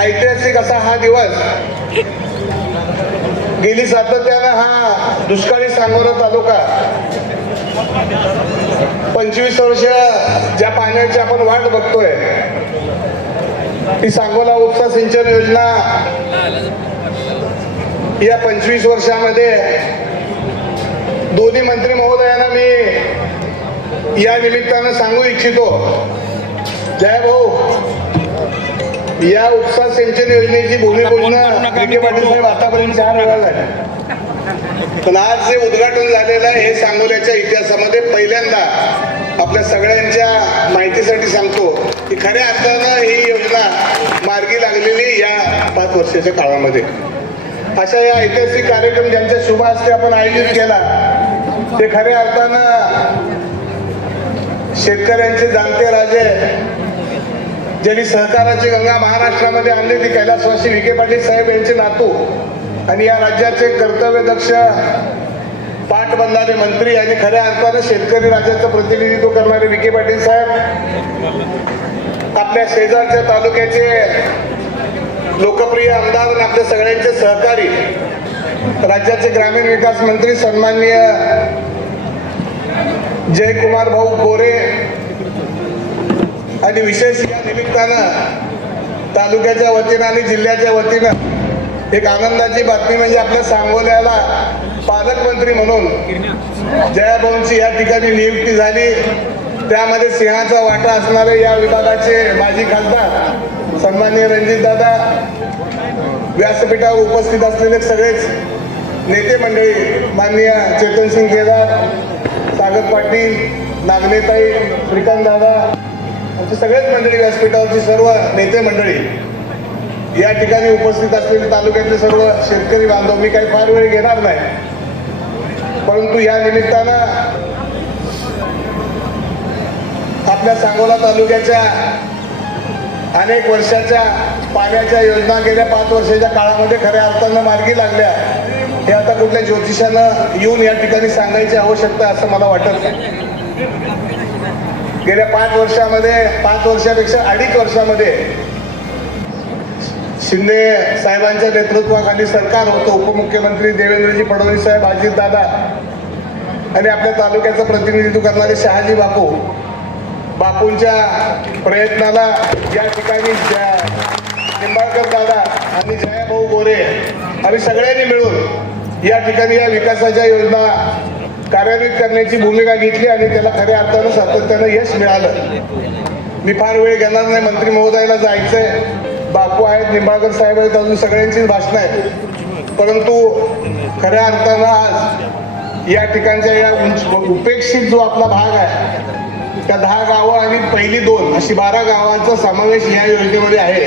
ऐतिहासिक असा हा दिवस. गेली सातत्यानं हा दुष्काळी सांगोला तालुका. पंचवीस वर्ष ज्या पाण्याची आपण वाट बघतोय ती सांगोला उपसा सिंचन योजना या पंचवीस वर्षामध्ये दोन्ही मंत्री महोदयांना मी या निमित्तानं सांगू इच्छितो. जय भाऊ. या उपसा सिंचन योजनेची विखे पाटील साहेब आतापर्यंत चार वेळा झाली. पण आज जे उद्घाटन झालेलं आहे हे सांगोल्याच्या इतिहासामध्ये पहिल्यांदा आपल्या सगळ्यांच्या माहितीसाठी सांगतो की खऱ्या अर्थानं ही योजना मार्गी लागलेली या पाच वर्षाच्या काळामध्ये. अशा या ऐतिहासिक कार्यक्रम ज्यांच्या शुभ हस्ते आपण आयोजित केला ते खऱ्या अर्थानं शेतकऱ्यांचे जाणते राजे ज्यांनी सहकाराची गंगा महाराष्ट्रामध्ये आणली ती कैलासवासी विखे पाटील साहेब यांचे नातू आणि या राज्याचे कर्तव्यदक्ष पाटबंधारे मंत्री आणि खऱ्या अर्थाने शेतकरी राज्याचं प्रतिनिधित्व करणारे विखे पाटील साहेब आपल्या शेजारच्या तालुक्याचे लोकप्रिय आमदार आणि आपल्या सगळ्यांचे सहकारी राज्याचे ग्रामीण विकास मंत्री सन्माननीय जयकुमार भाऊ गोरे आणि विशेष या निमित्तानं तालुक्याच्या वतीनं आणि जिल्ह्याच्या वतीनं एक आनंदाची बातमी म्हणजे आपल्या सांगोल्याला पालकमंत्री म्हणून जयाभाऊंची या ठिकाणी नियुक्ती झाली. त्यामध्ये सिंहाचा वाटा असणारे या विभागाचे माजी खासदार सन्माननीय रणजितदादा व्यासपीठावर उपस्थित असलेले सगळेच नेते मंडळी माननीय चेतनसिंग केदार सागर पाटील नागनेताई श्रीकांत दादा आमचे सगळेच मंडळी व्यासपीठावरची सर्व नेते मंडळी या ठिकाणी उपस्थित असलेले तालुक्यातले सर्व शेतकरी बांधव मी काही फार वेळ घेणार नाही. परंतु या निमित्तानं आपल्या सांगोला तालुक्याच्या अनेक वर्षाच्या पाण्याच्या योजना गेल्या पाच वर्षाच्या काळामध्ये खऱ्या अर्थानं मार्गी लागल्या. हे आता कुठल्या ज्योतिषानं येऊन या ठिकाणी सांगायची आवश्यकता आहे असं मला वाटत नाही. गेल्या पाच वर्षामध्ये पाच वर्षापेक्षा अडीच वर्षामध्ये शिंदे साहेबांच्या नेतृत्वाखाली सरकार होतं. उपमुख्यमंत्री देवेंद्रजी फडणवीस साहेब अजितदादा आणि आपल्या तालुक्याचं प्रतिनिधित्व करणारे शहाजी बापू. बापूंच्या प्रयत्नाला या ठिकाणी निंबाळकर दादा आणि जयाभाऊ गोरे आम्ही सगळ्यांनी मिळून या ठिकाणी या विकासाच्या योजना कार्यान्वित करण्याची भूमिका घेतली आणि त्याला खऱ्या अर्थानं सातत्यानं यश मिळालं. मी फार वेळ घेणार नाही मंत्री महोदयाला जायचंय. बापू आहेत निंबाळकर साहेब आहेत अजून सगळ्यांचीच भाषणं आहेत. परंतु खऱ्या अर्थानं आज या ठिकाणच्या या उंच उपेक्षित जो आपला भाग आहे त्या दहा गावं आणि पहिली दोन अशी बारा गावांचा समावेश या योजनेमध्ये आहे.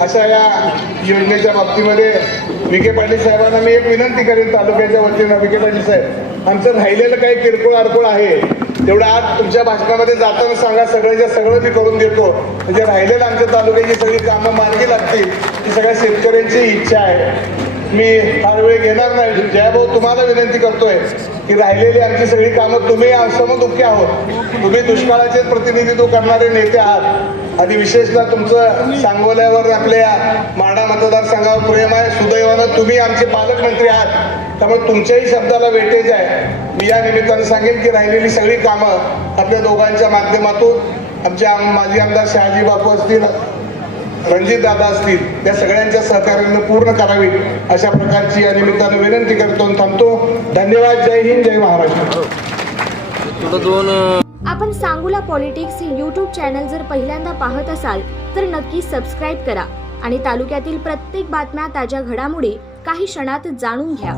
अशा या योजनेच्या बाबतीमध्ये विखे पाटील साहेबांना मी एक विनंती करेन तालुक्याच्या वतीनं विखे पाटील साहेब. आमचं राहिलेलं काही किरकोळ अडकोळ आहे तेवढं आज तुमच्या भाषणामध्ये जाताना सांगा सगळ्याच्या सगळं मी करून देतो. म्हणजे राहिलेलं आमच्या तालुक्याची सगळी कामं मार्गी लागतील ही सगळ्या शेतकऱ्यांची इच्छा आहे. मी फार वेळ घेणार नाही. जयभाऊ तुम्हाला विनंती करतोय की राहिलेली आमची सगळी कामं तुम्ही समदुःखी आहोत. तुम्ही दुष्काळाचे प्रतिनिधित्व करणारे नेते आहात. आणि विशेषतः तुमचं सांगोल्यावर आपल्या माडा मतदारसंघावर प्रेम आहे. सुदैवानं तुम्ही आमचे पालकमंत्री आहात. त्यामुळे तुमच्याही शब्दाला वेटेज आहे. मी या निमित्तानं सांगेन की राहिलेली सगळी कामं आपल्या दोघांच्या माध्यमातून आमच्या माजी आमदार शहाजी बापू असतील रणजित दादा असतील या सगळ्यांच्या सहकार्यानं पूर्ण करावी अशा प्रकारची या निमित्तानं विनंती करतो थांबतो. धन्यवाद जय हिंद जय महाराष्ट्र. थोडं दोन आपण सांगूला पॉलिटिक्स हे यूट्यूब चॅनल जर पहिल्यांदा पाहत असाल तर नक्की सबस्क्राईब करा आणि तालुक्यातील प्रत्येक बातम्या ताज्या घडामोडी काही क्षणात जाणून घ्या.